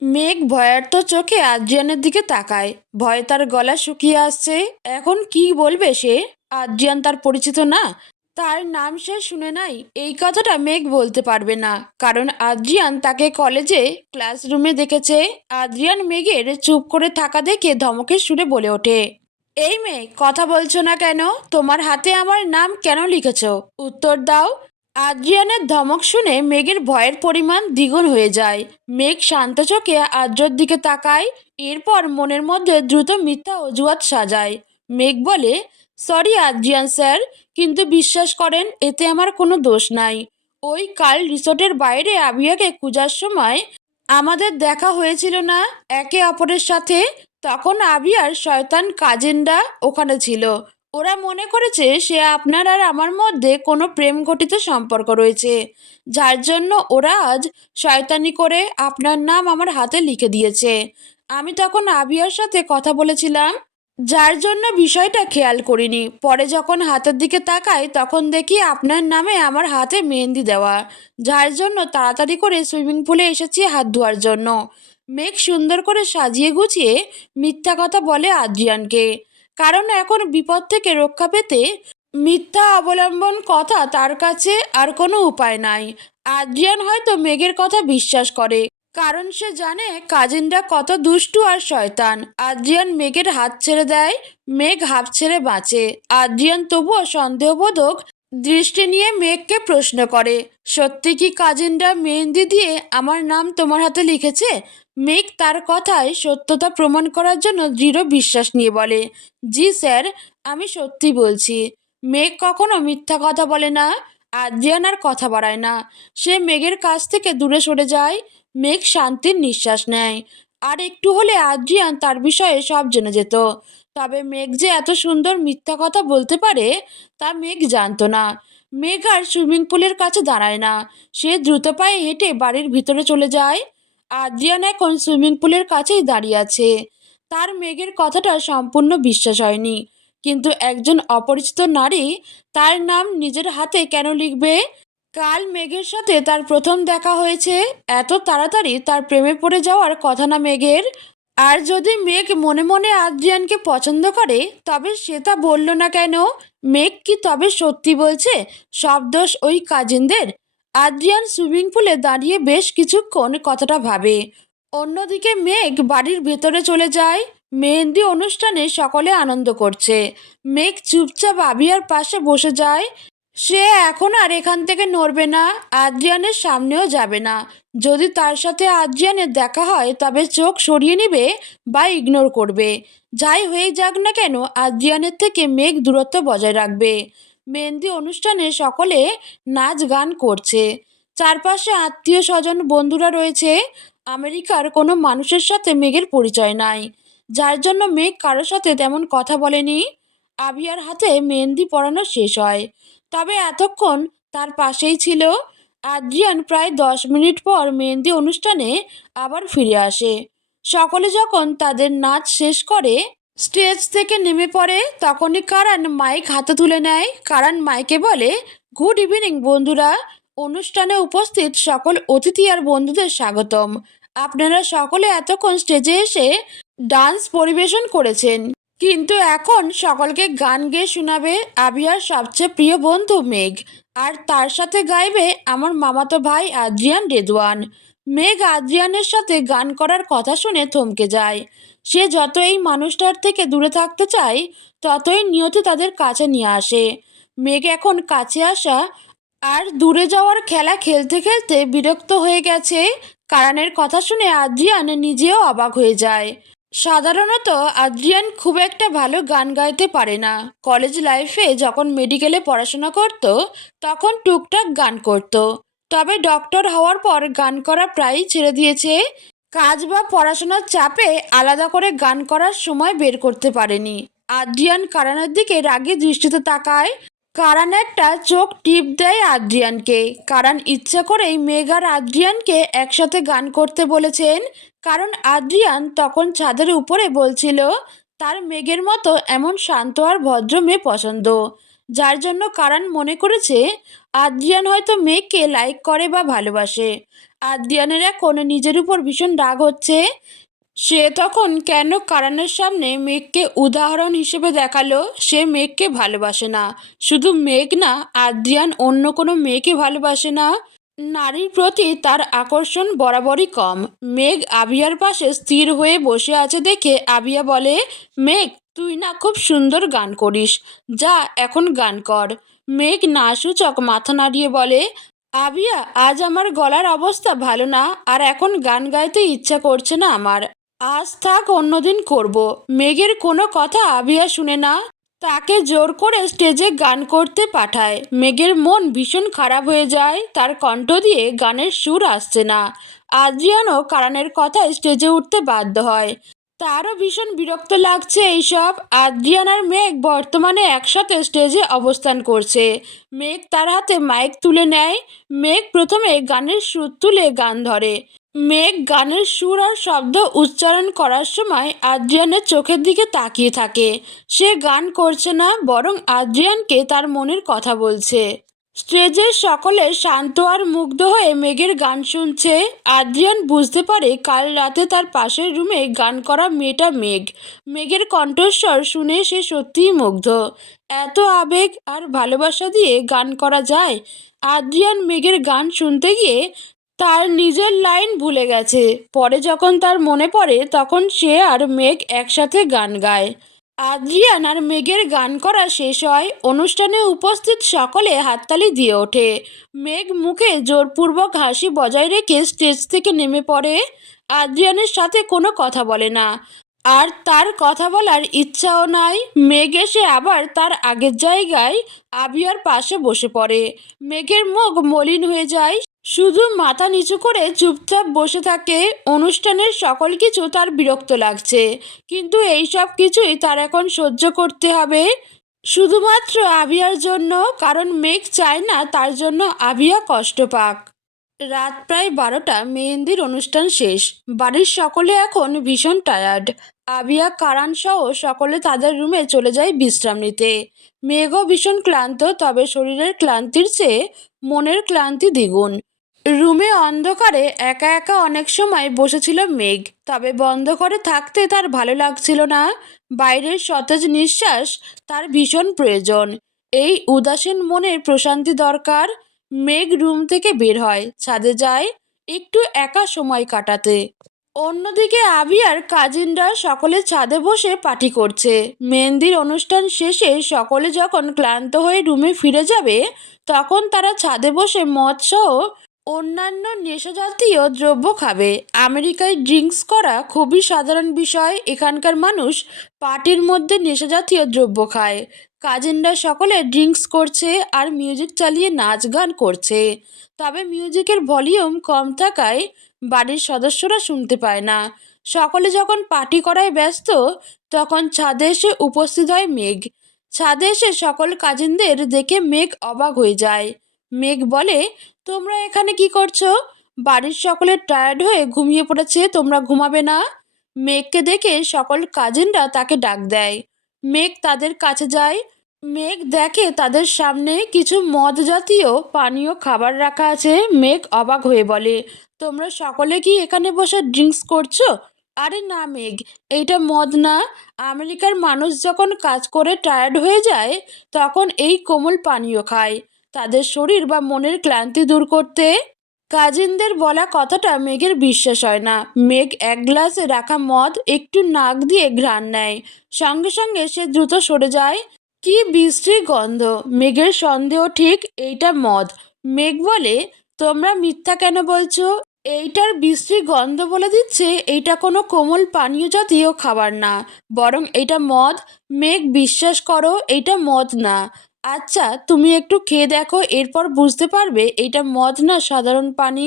মেঘ ভয়ার্ত চোখে আদ্রিয়ানের দিকে তাকায়। ভয়ে তার গলা শুকিয়ে আসছে। এখন কি বলবে সে? আদ্রিয়ান তার পরিচিত না? তার নাম সে শুনে নাই। এই কথাটা মেঘ বলতে পারবে না। কারণ আদ্রিয়ান তাকে কলেজে ক্লাসরুমে দেখেছে। আদ্রিয়ান মেঘের চুপ করে থাকা দেখে ধমকের সুরে বলে ওঠে, এই মেয়ে, কথা বলছো না কেন? তোমার হাতে আমার নাম কেন লিখেছ? উত্তর দাও। আদ্রিয়ানের ধমক শুনে মেঘের ভয়ের পরিমাণ দ্বিগুণ হয়ে যায়। মেঘ শান্ত চোখে আদ্রর দিকে তাকায়, এরপর মনের মধ্যে দ্রুত মিথ্যা অজুহাত সাজায়। মেঘ বলে, সরি আদ্রিয়ান স্যার, কিন্তু বিশ্বাস করেন, এতে আমার কোনো দোষ নাই। ওই কাল রিসোর্টের বাইরে আবিয়াকে খোঁজার সময় আমাদের দেখা হয়েছিল না, একে অপরের সাথে। তখন আবিয়ার শয়তান কাজেন্ডা ওখানে ছিল। ওরা মনে করেছে সে আপনার আর আমার মধ্যে কোনো প্রেম ঘটিত সম্পর্ক রয়েছে, যার জন্য ওরা আজ শয়তানি করে আপনার নাম আমার হাতে লিখে দিয়েছে। আমি তখন আবিয়ার সাথে কথা বলেছিলাম, যার জন্য বিষয়টা খেয়াল করিনি। পরে যখন হাতের দিকে তাকাই, তখন দেখি আপনার নামে আমার হাতে মেহেন্দি দেওয়া, যার জন্য তাড়াতাড়ি করে সুইমিং পুলে এসেছি হাত ধোয়ার জন্য। মেঘ সুন্দর করে সাজিয়ে গুছিয়ে মিথ্যা কথা বলে আদ্রিয়ানকে কারণ এখন বিপদ থেকে রক্ষা পেতে মিথ্যা অবলম্বন কথা তার কাছে আর কোনো উপায় নাই। আদ্রিয়ান হয়তো মেঘের কথা বিশ্বাস করে, কারণ সে জানে কাজিনরা কত দুষ্টু আর শয়তান। আদ্রিয়ান মেঘের হাত ছেড়ে দেয়, মেঘ হাফ ছেড়ে বাঁচে। আদ্রিয়ান তবুও সন্দেহবোধক দৃষ্টি নিয়ে মেঘকে প্রশ্ন করে, সত্যি কি কাজিনরা মেহেন্দি দিয়ে আমার নাম তোমার হাতে লিখেছে? মেঘ তার কথায় সত্যতা প্রমাণ করার জন্য দৃঢ় বিশ্বাস নিয়ে বলে, জি স্যার, আমি সত্যি বলছি। মেঘ কখনো মিথ্যা কথা বলে না আদ্রিয়ান আর কথা বাড়ায় না। সে মেঘের কাছ থেকে দূরে সরে যায়, মেঘ শান্তির নিঃশ্বাস নেয়। আর একটু হলে আদ্রিয়ান তার বিষয়ে সব জেনে যেত। তবে মেঘ যে এত সুন্দর মিথ্যা কথা বলতে পারে, তা মেঘ জানতো না। মেঘ আর সুইমিং পুলের কাছে দাঁড়ায় না। সে দ্রুত পায়ে হেঁটে বাড়ির ভিতরে চলে যায়। আদ্রিয়ান এখন সুইমিং পুলের কাছেই দাঁড়িয়ে আছে। তার মেঘের কথাটা সম্পূর্ণ বিশ্বাস হয়নি। কিন্তু একজন অপরিচিত নারী তার নাম নিজের হাতে কেন লিখবে? কাল মেঘের সাথে তার প্রথম দেখা হয়েছে। এত তাড়াতাড়ি তার প্রেমে পড়ে যাওয়ার কথা না মেঘের। আর যদি মেঘ মনে মনে আদ্রিয়ানকে পছন্দ করে, তবে সে তা বলল না কেন? মেঘ কি তবে সত্যি বলছে? সব দোষ ওই কাজিনদের। আদ্রিয়ান সুইমিং পুলে দাঁড়িয়ে বেশ কিছুক্ষণ কথাটা ভাবে। অন্যদিকে মেঘ বাড়ির ভেতরে চলে যায়। মেহেন্দি অনুষ্ঠানে সকলে আনন্দ করছে। মেঘ চুপচাপ আবিয়ার পাশে বসে যায়। সে এখন আর এখান থেকে নড়বে না, আদ্রিয়ানের সামনেও যাবে না। যদি তার সাথে আদ্রিয়ানের দেখা হয়, তবে চোখ সরিয়ে নেবে বা ইগনোর করবে। যাই হয়ে যাক না কেন, আদ্রিয়ানের থেকে মেঘ দূরত্ব বজায় রাখবে। মেহেন্দি অনুষ্ঠানে সকলে নাচ গান করছে। চারপাশে আত্মীয় স্বজন, বন্ধুরা রয়েছে। আমেরিকার কোনো মানুষের সাথে মেঘের পরিচয় নাই। যার জন্য মেঘ কারোর সাথে তেমন কথা বলেনি। আবিয়ার হাতে মেহেন্দি পড়ানো শেষ হয়। তবে এতক্ষণ তার পাশেই ছিল। আদ্রিয়ান প্রায় দশ মিনিট পর মেহেন্দি অনুষ্ঠানে আবার ফিরে আসে। সকলে যখন তাদের নাচ শেষ করে, স্টেজ থেকে নেমে পড়ে, তখনই কারান মাইক হাতে তুলে নেয়। কারান মাইকে বলে, গুড ইভিনিং বন্ধুরা। অনুষ্ঠানে উপস্থিত সকল অতিথি আর বন্ধুদের স্বাগতম। আপনারা সকলে এতক্ষণ স্টেজে এসে ডান্স পরিবেশন করেছেন। কিন্তু এখন সকলকে গান গেয়ে শোনাবে আবিয়ার সবচেয়ে প্রিয় বন্ধু মেঘ। আর তার সাথে গাইবে আমার মামাতো ভাই আদ্রিয়ান রেদওয়ান। মেঘ আদ্রিয়ানের সাথে গান করার কথা শুনে থমকে যায়। সে যত এই মানুষটার থেকে দূরে থাকতে চায়, ততই নিয়ত তাদের কাছে নিয়ে আসে। মেঘ এখন কাছে আসা আর দূরে যাওয়ার খেলা খেলতে খেলতে বিরক্ত হয়ে গেছে। কারণের কথা শুনে আদ্রিয়ান নিজেও অবাক হয়ে যায়। সাধারণত আদ্রিয়ান খুব একটা ভালো গান গাইতে পারে না। কলেজ লাইফে যখন মেডিকেলে পড়াশোনা করত, তখন টুকটাক গান করত। তবে ডক্টর হওয়ার পর গান করা প্রায়ই ছেড়ে দিয়েছে। কাজ বা পড়াশোনার চাপে আলাদা করে গান করার সময় বের করতে পারেনি। আদ্রিয়ান কারানের দিকে রাগী দৃষ্টিতে তাকায়। কারান একটা চোখ টিপ দেয় আদ্রিয়ানকে। কারান ইচ্ছা করেই মেঘার আদ্রিয়ানকে একসাথে গান করতে বলেছেন। কারণ আদ্রিয়ান তখন ছাদের উপরে বলছিল, তার মেঘের মতো এমন শান্ত আর ভদ্র মেয়ে পছন্দ। যার জন্য কারান মনে করেছে, আদ্রিয়ান হয়তো মেয়েকে লাইক করে বা ভালোবাসে। আদ্রিয়ানের এখন নিজের উপর ভীষণ রাগ হচ্ছে। সে তখন কেন কারানের সামনে মেঘকে উদাহরণ হিসেবে দেখাল? সে মেঘকে ভালোবাসে না। শুধু মেঘ না, আদ্রিয়ান অন্য কোনো মেয়েকে ভালোবাসে না। নারীর প্রতি তার আকর্ষণ বরাবরই কম। মেঘ আবিয়ার পাশে স্থির হয়ে বসে আছে দেখে আবিয়া বলে, মেঘ, তুই না খুব সুন্দর গান করিস। যা, এখন গান কর। মেঘ না সূচক মাথা নাড়িয়ে বলে, আবিয়া, আজ আমার গলার অবস্থা ভালো না, আর এখন গান গাইতে ইচ্ছা করছে না আমার। আজ থাক, অন্যদিন করব। মেঘের কোনো কথা আবিয়া শুনে না। তাকে জোর করে স্টেজে গান করতে পাঠায়। মেঘের মন ভীষণ খারাপ হয়ে যায়, তার কণ্ঠ দিয়ে গানের সুর আসছে না। আদ্রিয়ানও কারানের কথায় স্টেজে উঠতে বাধ্য হয়। তারও ভীষণ বিরক্ত লাগছে এইসব। আদ্রিয়ান আর মেঘ বর্তমানে একসাথে স্টেজে অবস্থান করছে। মেঘ তার হাতে মাইক তুলে নেয়। মেঘ প্রথমে গানের সুর তুলে গান ধরে। মেঘ গানের সুর আর শব্দ উচ্চারণ করার সময় আদ্রিয়ানের চোখের দিকে তাকিয়ে থাকে। সে গান করছে না, বরং আদ্রিয়ানকে তার মনের কথা বলছে। স্টেজের সকলে শান্ত আর মুগ্ধ হয়ে মেঘের গান শুনছে। আদ্রিয়ান বুঝতে পারে কাল রাতে তার পাশের রুমে গান করা মেয়েটা মেঘ। মেঘের কণ্ঠস্বর শুনে সে সত্যিই মুগ্ধ। এত আবেগ আর ভালোবাসা দিয়ে গান করা যায়? আদ্রিয়ান মেঘের গান শুনতে গিয়ে তার নিজের লাইন ভুলে গেছে। পরে যখন তার মনে পড়ে, তখন সে আর মেঘ একসাথে গান গায়। আদ্রিয়ান আর মেঘের গান করা শেষ হয়। অনুষ্ঠানে উপস্থিত সকলে হাততালি দিয়ে ওঠে। মেঘ মুখে জোরপূর্বক হাসি বজায় রেখে স্টেজ থেকে নেমে পড়ে। আদ্রিয়ানের সাথে কোনো কথা বলে না। আর তার কথা বলার ইচ্ছাও নাই। মেঘ এসে আবার তার আগের জায়গায় আবিয়ার পাশে বসে পড়ে। মেঘের মুখ মলিন হয়ে যায়। শুধু মাথা নিচু করে চুপচাপ বসে থাকে। অনুষ্ঠানের সকল কিছু তার বিরক্ত লাগছে। কিন্তু এই সব কিছুই তার এখন সহ্য করতে হবে। শুধুমাত্র আবিয়ার জন্য, কারণ মেঘ চায় না তার জন্য আবিয়া কষ্ট পাক। রাত প্রায় বারোটা, মেহেন্দির অনুষ্ঠান শেষ। বাড়ির সকলে এখন ভীষণ টায়ার্ড আবিয়া, কারান সহ সকলে তাদের রুমে চলে যায় বিশ্রাম নিতে। মেঘও ভীষণ ক্লান্ত, তবে শরীরের ক্লান্তির চেয়ে মনের ক্লান্তি দ্বিগুণ। রুমে অন্ধকারে একা একা অনেক সময় বসেছিল মেঘ, তবে বন্ধ করে থাকতে তার ভালো লাগছিল না। বাইরের সতেজ নিঃশ্বাস তার ভীষণ প্রয়োজন। এই উদাসীন মনের প্রশান্তি দরকার। মেঘ রুম থেকে বের হয়। ছাদে যায়, একটু একা সময় কাটাতে। অন্যদিকে আবি আর কাজিনরা সকলে ছাদে বসে পার্টি করছে। মেহেন্দির অনুষ্ঠান শেষে সকলে যখন ক্লান্ত হয়ে রুমে ফিরে যাবে, তখন তারা ছাদে বসে মদ সহ অন্যান্য নেশাজাতীয় দ্রব্য খাবে। আমেরিকায় ড্রিঙ্কস করা খুবই সাধারণ বিষয়। এখানকার মানুষ পার্টির মধ্যে নেশাজাতীয় দ্রব্য খায়। কাজিনরা সকলে ড্রিঙ্কস করছে আর মিউজিক চালিয়ে নাচ গান করছে। তবে মিউজিকের ভলিউম কম থাকায় বাড়ির সদস্যরা শুনতে পায় না। সকলে যখন পার্টি করায় ব্যস্ত, তখন ছাদে এসে উপস্থিত হয় মেঘ। ছাদে এসে সকল কাজিনদের দেখে মেঘ অবাক হয়ে যায়। মেঘ বলে, তোমরা এখানে কি করছ? বাড়ির সকলে টায়ার্ড হয়ে ঘুমিয়ে পড়েছে, তোমরা ঘুমাবে না? মেঘকে দেখে সকল কাজিনরা তাকে ডাক দেয়। মেঘ তাদের কাছে যায়। মেঘ দেখে তাদের সামনে কিছু মদ জাতীয় পানীয় খাবার রাখা আছে। মেঘ অবাক হয়ে বলে, তোমরা সকলে কি এখানে বসে ড্রিঙ্কস করছ? আরে না, মেঘ, এইটা মদ না। আমেরিকার মানুষ যখন কাজ করে টায়ার্ড হয়ে যায়, তখন এই কোমল পানীয় খায়। তাদের শরীর বা মনের ক্লান্তি দূর করতে কাজিনদের বলা কথাটা মেঘের বিশ্বাস হয় না। মেঘ এক গ্লাসে রাখা মদ একটু নাক দিয়ে ঘ্রাণ নেয়। সঙ্গে সঙ্গে সে দ্রুত সরে যায়। কি বিশ্রী গন্ধ! মেঘের সন্দেহ ঠিক এইটা মদ। মেঘ বলে, তোমরা মিথ্যা কেন বলছো? এইটার বিশ্রী গন্ধ বলে দিচ্ছে, এইটা কোনো কোমল পানীয় জাতীয় খাবার না। বরং এটা মদ। মেঘ বিশ্বাস করো, এইটা মদ না। আচ্ছা তুমি একটু খেয়ে দেখো, এরপর বুঝতে পারবে এটা মদ না সাধারণ পানি?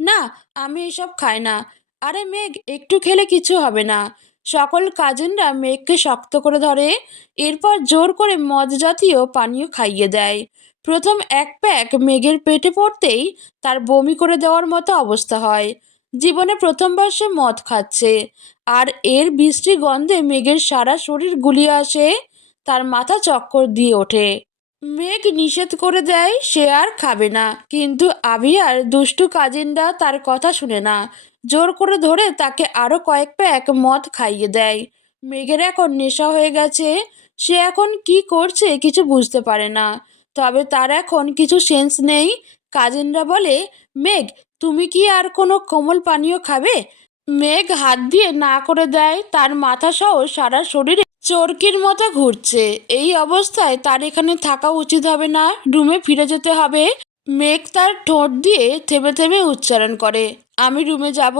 না, আমি এসব খাই না। আরে মেঘ, একটু খেলে কিছু হবে না। সকল কাজিনরা মেঘকে শক্ত করে ধরে, এরপর জোর করে মদ জাতীয় পানীয় খাইয়ে দেয়। প্রথম এক প্যাক মেঘের পেটে পড়তেই তার বমি করে দেওয়ার মতো অবস্থা হয়। জীবনে প্রথমবার সে মদ খাচ্ছে। আর এর বৃষ্টি গন্ধে মেঘের সারা শরীর গুলিয়ে আসে, তার মাথা চক্কর দিয়ে ওঠে। মেঘ নিষেধ করে দেয়, সে আর খাবে না। কিন্তু আবিয়ার দুষ্টু কাজিনরা তার কথা শুনে না। জোর করে ধরে তাকে আরও কয়েক প্যাক মদ খাইয়ে দেয়। মেঘের এখন নেশা হয়ে গেছে। সে এখন কি করছে কিছু বুঝতে পারে না। তবে তার এখন কিছু সেন্স নেই। কাজিনরা বলে, মেঘ, তুমি কি আর কোনো কোমল পানীয় খাবে? মেঘ হাত দিয়ে না করে দেয়। তার মাথা সহ সারা শরীরে চরকির মতো ঘুরছে। এই অবস্থায় তার এখানে থাকা উচিত হবে না। রুমে ফিরে যেতে হবে। মেঘ তার ঠোঁট দিয়ে থেমে থেমে উচ্চারণ করে, আমি রুমে যাব।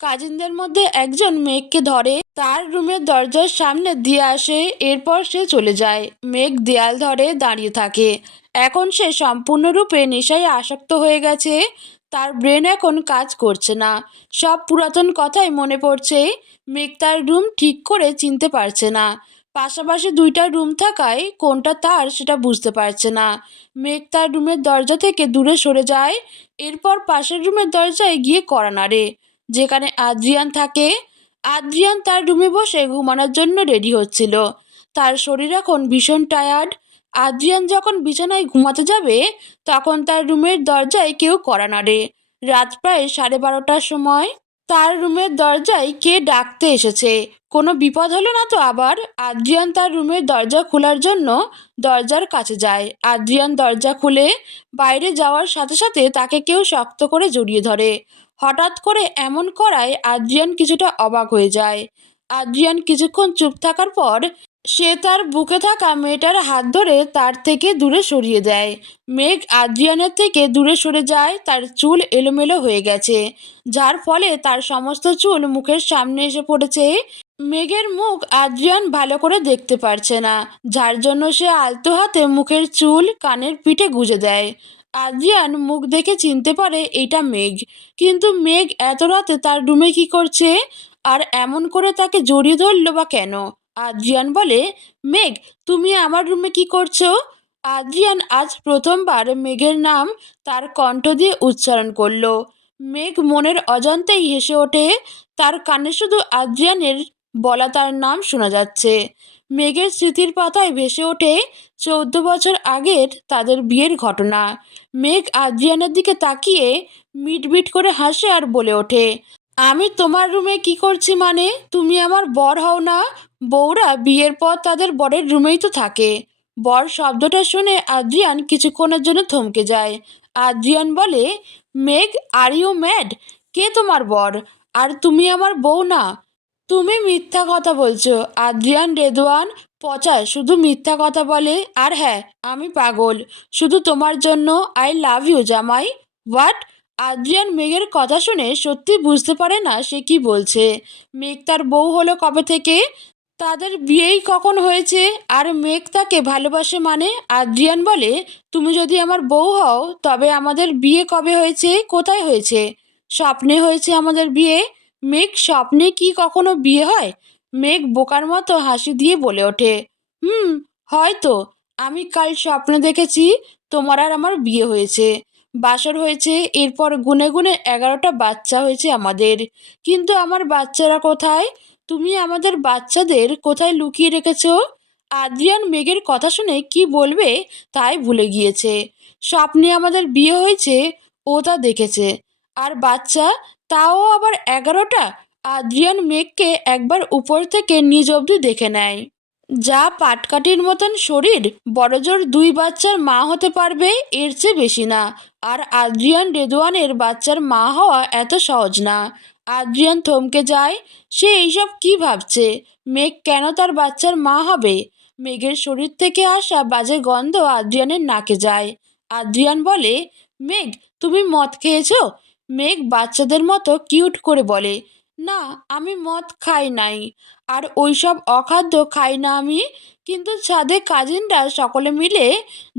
কাজিনদের মধ্যে একজন মেঘকে ধরে, তার রুমের দরজার সামনে দিয়ে আসে। এরপর সে চলে যায়। মেঘ দেয়াল ধরে দাঁড়িয়ে থাকে। এখন সে সম্পূর্ণরূপে নেশায় আসক্ত হয়ে গেছে। তার ব্রেন এখন কাজ করছে না। সব পুরাতন কথাই মনে পড়ছে। মেঘ তার রুম ঠিক করে চিনতে পারছে না। পাশাপাশি দুইটা রুম থাকায় কোনটা তার সেটা বুঝতে পারছে না। মেঘ তার রুমের দরজা থেকে দূরে সরে যায়, এরপর পাশের রুমের দরজায় গিয়ে কড়া নাড়ে, যেখানে আদ্রিয়ান থাকে। আদ্রিয়ান তার রুমে বসে ঘুমানোর জন্য রেডি হচ্ছিল। তার শরীর এখন ভীষণ টায়ার্ড। আদ্রিয়ান যখন বিছানায় ঘুমাতে যাবে, তখন তার রুমের দরজায় কেউ কড়া নাড়ে। রাত প্রায় সাড়ে বারোটার সময়। তার রুমের দরজায় কে ডাকতে এসেছে? কোনো বিপদ হলো না তো আবার? আদ্রিয়ান তার রুমের দরজা খোলার জন্য দরজার কাছে যায়। আদ্রিয়ান দরজা খুলে বাইরে যাওয়ার সাথে সাথে তাকে কেউ শক্ত করে জড়িয়ে ধরে। হঠাৎ করে এমন করায় আদ্রিয়ান কিছুটা অবাক হয়ে যায়। আদ্রিয়ান কিছুক্ষণ চুপ থাকার পর সে তার বুকে থাকা মেয়েটার হাত ধরে তার থেকে দূরে সরিয়ে দেয়। মেঘ আদ্রিয়ানের থেকে দূরে সরে যায়, তার চুল এলোমেলো হয়ে গেছে। যার ফলে তার সমস্ত চুল মুখের সামনে এসে পড়েছে। মেঘের মুখ আদ্রিয়ান ভালো করে দেখতে পারছে না, যার জন্য সে আলতো হাতে মুখের চুল কানের পিঠে গুজে দেয়। আদ্রিয়ান মুখ দেখে চিনতে পারে এটা মেঘ। কিন্তু মেঘ এত রাতে তার রুমে কি করছে? আর এমন করে তাকে জড়িয়ে ধরলো বা কেন? আদ্রিয়ান বলে, মেঘ, তুমি আমার রুমে কি করছ? আদ্রিয়ান আজ প্রথমবার মেঘের নাম তার কণ্ঠ দিয়ে উচ্চারণ করল। মেঘ মনের অজান্তেই হেসে ওঠে, তার কানে শুধু আদ্রিয়ানের বলা তার নাম শোনা যাচ্ছে। মেঘের স্মৃতির পাতায় ভেসে ওঠে চৌদ্দ বছর আগের তাদের বিয়ের ঘটনা। মেঘ আদ্রিয়ানের দিকে তাকিয়ে মিটমিট করে হাসে আর বলে ওঠে, আমি তোমার রুমে কি করছি মানে? তুমি আমার বর হও না বউরা বিয়ের পর তাদের বরের রুমেই তো থাকে। বর শব্দটা শুনে আদ্রিয়ান কিছুক্ষণের জন্য থমকে যায়। আদ্রিয়ান বলে, মেঘ, আর ইউ ম্যাড? কে তোমার বর? আর তুমি আমার বউ না? তুমি মিথ্যা কথা বলছো। আদ্রিয়ান রেদওয়ান পচায় শুধু মিথ্যা কথা বলে। আর হ্যাঁ আমি পাগল। শুধু তোমার জন্য আই লাভ ইউ, জামাই। হোয়াট? আদ্রিয়ান মেঘের কথা শুনে সত্যি বুঝতে পারে না সে কি বলছে। মেঘ তার বউ হলো কবে থেকে? তাদের বিয়েই কখন হয়েছে? আর মেঘ তাকে ভালোবাসে মানে? আদ্রিয়ান বলে, তুমি যদি আমার বউ হও, তবে আমাদের বিয়ে কবে হয়েছে? কোথায় হয়েছে? স্বপ্নে হয়েছে আমাদের বিয়ে? মেঘ, স্বপ্নে কি কখনো বিয়ে হয়? মেঘ বোকার মতো হাসি দিয়ে বলে ওঠে, হুম, হয়তো। আমি কাল স্বপ্নে দেখেছি, তোমার আর আমার বিয়ে হয়েছে। বাসর হয়েছে, এরপর গুনে গুনে এগারোটা বাচ্চা হয়েছে আমাদের। কিন্তু আমার বাচ্চারা কোথায়? তুমি আমাদের বাচ্চাদের কোথায় লুকিয়ে রেখেছ? আদ্রিয়ান মেঘের কথা শুনে কি বলবে তাই ভুলে গিয়েছে। স্বপ্নে আমাদের বিয়ে হয়েছে, ও তা দেখেছে। আর বাচ্চা, তাও আবার এগারোটা? আদ্রিয়ান মেঘকে একবার উপর থেকে নিজ অবধি দেখে নেয়। যা পাটকাঠির মতন শরীর, বড়জোর দুই বাচ্চার মা হতে পারবে, এর চেয়ে বেশি না। আর আদ্রিয়ান রেদওয়ানের বাচ্চার মা হওয়া এত সহজ না। আদ্রিয়ান থমকে যায়, সে এইসব কি ভাবছে? মেঘ কেন তার বাচ্চার মা হবে? মেঘের শরীর থেকে আসা বাজে গন্ধ আদ্রিয়ানের নাকে যায়। আদ্রিয়ান বলে, মেঘ, তুমি মদ খেয়েছো? মেঘ বাচ্চাদের মতো কিউট করে বলে, না, আমি মদ খাই নাই। আর ওইসব অখাদ্য খাই না আমি। কিন্তু ছাদে কাজিনরা সকলে মিলে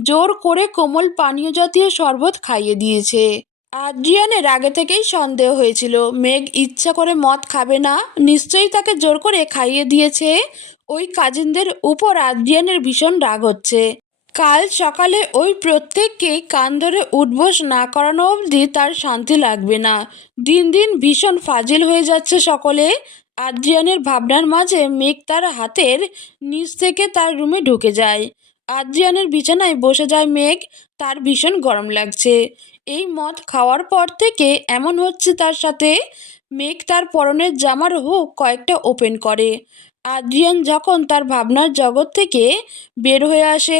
জোর করে কোমল পানীয় জাতীয় শরবত খাইয়ে দিয়েছে। আদ্রিয়ানের আগে থেকেই সন্দেহ হয়েছিল। মেঘ ইচ্ছা করে মদ খাবে না, নিশ্চয়ই তাকে জোর করে খাইয়ে দিয়েছে। ওই কাজিনদের উপর আদ্রিয়ানের ভীষণ রাগ হচ্ছে। কাল সকালে ওই প্রত্যেককে কান ধরে উঠবোস না করানো অবধি তার শান্তি লাগবে না। দিন দিন ভীষণ ফাজিল হয়ে যাচ্ছে সকলে। আদ্রিয়ানের ভাবনার মাঝে মেঘ তার হাতের নিচ থেকে তার রুমে ঢুকে যায়। আদ্রিয়ানের বিছানায় বসে যায় মেঘ, তার ভীষণ গরম লাগছে। এই মদ খাওয়ার পর থেকে এমন হচ্ছে তার সাথে। মেঘ তার পরনের জামার হুক কয়েকটা ওপেন করে। আদ্রিয়ান যখন তার ভাবনার জগৎ থেকে বের হয়ে আসে,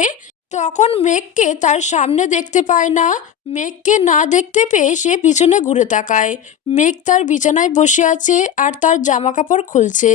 তখন মেঘকে তার সামনে দেখতে পায় না। মেঘকে না দেখতে পেয়ে সে পিছনে ঘুরে তাকায়। মেঘ তার বিছানায় বসে আছে আর তার জামা কাপড় খুলছে।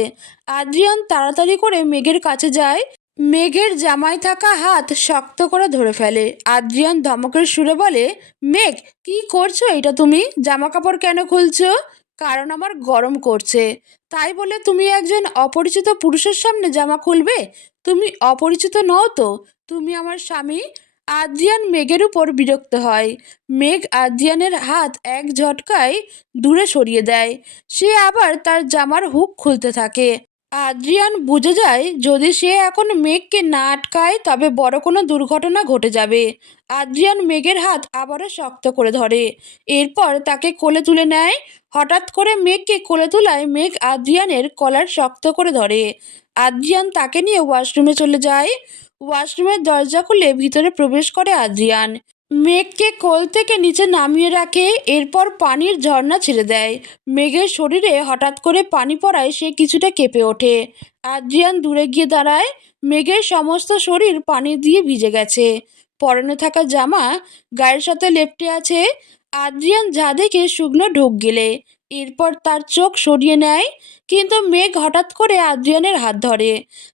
আদ্রিয়ান তাড়াতাড়ি করে মেঘের কাছে যায়। মেঘের জামায় থাকা হাত শক্ত করে ধরে ফেলে। আদ্রিয়ান ধমকের সুরে বলে, মেঘ, কি করছ এটা তুমি? জামা কাপড় কেন খুলছো? কারণ আমার গরম করছে। তাই বলে তুমি একজন অপরিচিত পুরুষের সামনে জামা খুলবে? তুমি অপরিচিত নও তো, তুমি আমার স্বামী। আদ্রিয়ান মেঘের উপর বিরক্ত হয়। মেঘ আদ্রিয়ানের হাত এক ঝটকায় দূরে সরিয়ে দেয়। সে আবার তার জামার হুক খুলতে থাকে। আদ্রিয়ান বুঝে যায়, যদি সে এখন মেঘকে না আটকায়, তবে বড় কোনো দুর্ঘটনা ঘটে যাবে। আদ্রিয়ান মেঘের হাত আবারও শক্ত করে ধরে। এরপর তাকে কোলে তুলে নেয়। হঠাৎ করে মেঘকে কোলে তোলায় মেঘ আদ্রিয়ানের কলার শক্ত করে ধরে। আদ্রিয়ান তাকে নিয়ে ওয়াশরুমে চলে যায়। ওয়াশরুমের দরজা খুলে ভিতরে প্রবেশ করে আদ্রিয়ান। মেঘকে কোল থেকে নিচে নামিয়ে রাখে, এরপর পানির ঝর্ণা ছেড়ে দেয়। মেঘের শরীরে হঠাৎ করে পানি পড়ায় সে কিছুটা কেঁপে ওঠে। আদ্রিয়ান দূরে গিয়ে দাঁড়ায়। মেঘের সমস্ত শরীর পানি দিয়ে ভিজে গেছে। পরনে থাকা জামা গায়ের সাথে লেপটে আছে। আদ্রিয়ান যা দেখে শুকনো ঢোক গেলে, এরপর তার চোখ সরিয়ে নেয়। কিন্তু মেঘ হঠাৎ করে আদ্রিয়ানের হাত ধরে।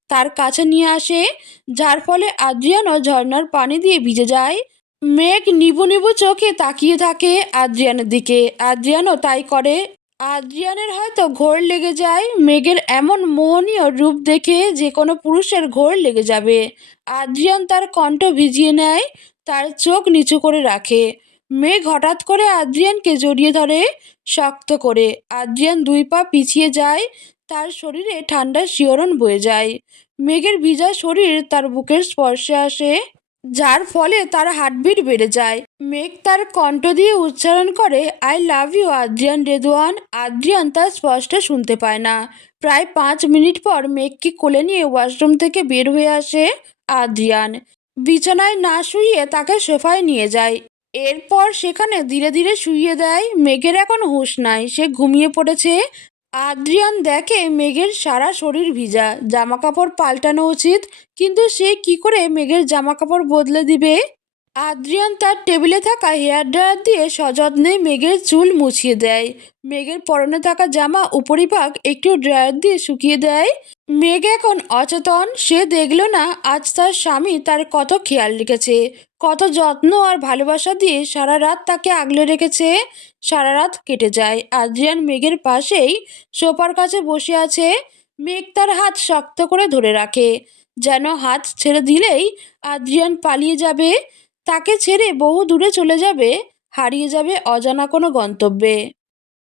তার কাছে নিয়ে আসে, যার ফলে আদ্রিয়ানও ঝর্ণার পানি দিয়ে ভিজে যায়। মেঘ নিবু নিবু চোখে তাকিয়ে থাকে আদ্রিয়ানের দিকে। আদ্রিয়ানও তাই করে। আদ্রিয়ানের হয়তো ঘোর লেগে যায়, মেঘের এমন মোহনীয় রূপ দেখে যে কোনো পুরুষের ঘোর লেগে যাবে। আদ্রিয়ান তার কণ্ঠ ভিজিয়ে নেয়, তার চোখ নিচু করে রাখে। মেঘ হঠাৎ করে আদ্রিয়ানকে জড়িয়ে ধরে, শক্ত করে। আদ্রিয়ান দুই পা পিছিয়ে যায়, তার শরীরে ঠান্ডা শিহরণ বয়ে যায়। মেঘের ভিজা শরীর তার বুকের স্পর্শে আসে। যার ফলে তার হার্টবিট বেড়ে যায়। মেঘ তার কণ্ঠ দিয়ে উচ্চারণ করে I love you Adrian Redwan Adrian তা স্পষ্ট শুনতে পায় না। প্রায় পাঁচ মিনিট পর মেঘকে কোলে নিয়ে ওয়াশরুম থেকে বের হয়ে আসে? আদ্রিয়ান। বিছানায় না শুইয়ে তাকে সোফায় নিয়ে যায়। এরপর সেখানে ধীরে ধীরে শুইয়ে দেয়। মেঘের এখন হুঁশ নাই। সে ঘুমিয়ে পড়েছে। আদ্রিয়ান দেখে মেঘের সারা শরীর ভিজা জামা কাপড় পাল্টানো উচিত, কিন্তু সে কি করে মেঘের জামা কাপড় বদলে দিবে? আদ্রিয়ান তার টেবিলে থাকা হেয়ার ড্রায়ার দিয়ে সযত্নে মেঘের চুল মুছিয়ে দেয়। মেঘের পরনে থাকা জামা উপরিভাগ একটু ড্রায়ার দিয়ে শুকিয়ে দেয়। মেঘ এখন অচেতন, সে দেখল না আজ তার স্বামী তার কত খেয়াল রেখেছে, কত যত্ন আর ভালোবাসা দিয়ে সারা রাত তাকে আগলে রেখেছে। সারা রাত কেটে যায়। আদ্রিয়ান মেঘের পাশেই সোফার কাছে বসে আছে। মেঘ তার হাত শক্ত করে ধরে রাখে। যেন হাত ছেড়ে দিলেই আদ্রিয়ান পালিয়ে যাবে। তাকে ছেড়ে বহু দূরে চলে যাবে, হারিয়ে যাবে অজানা কোনো গন্তব্যে।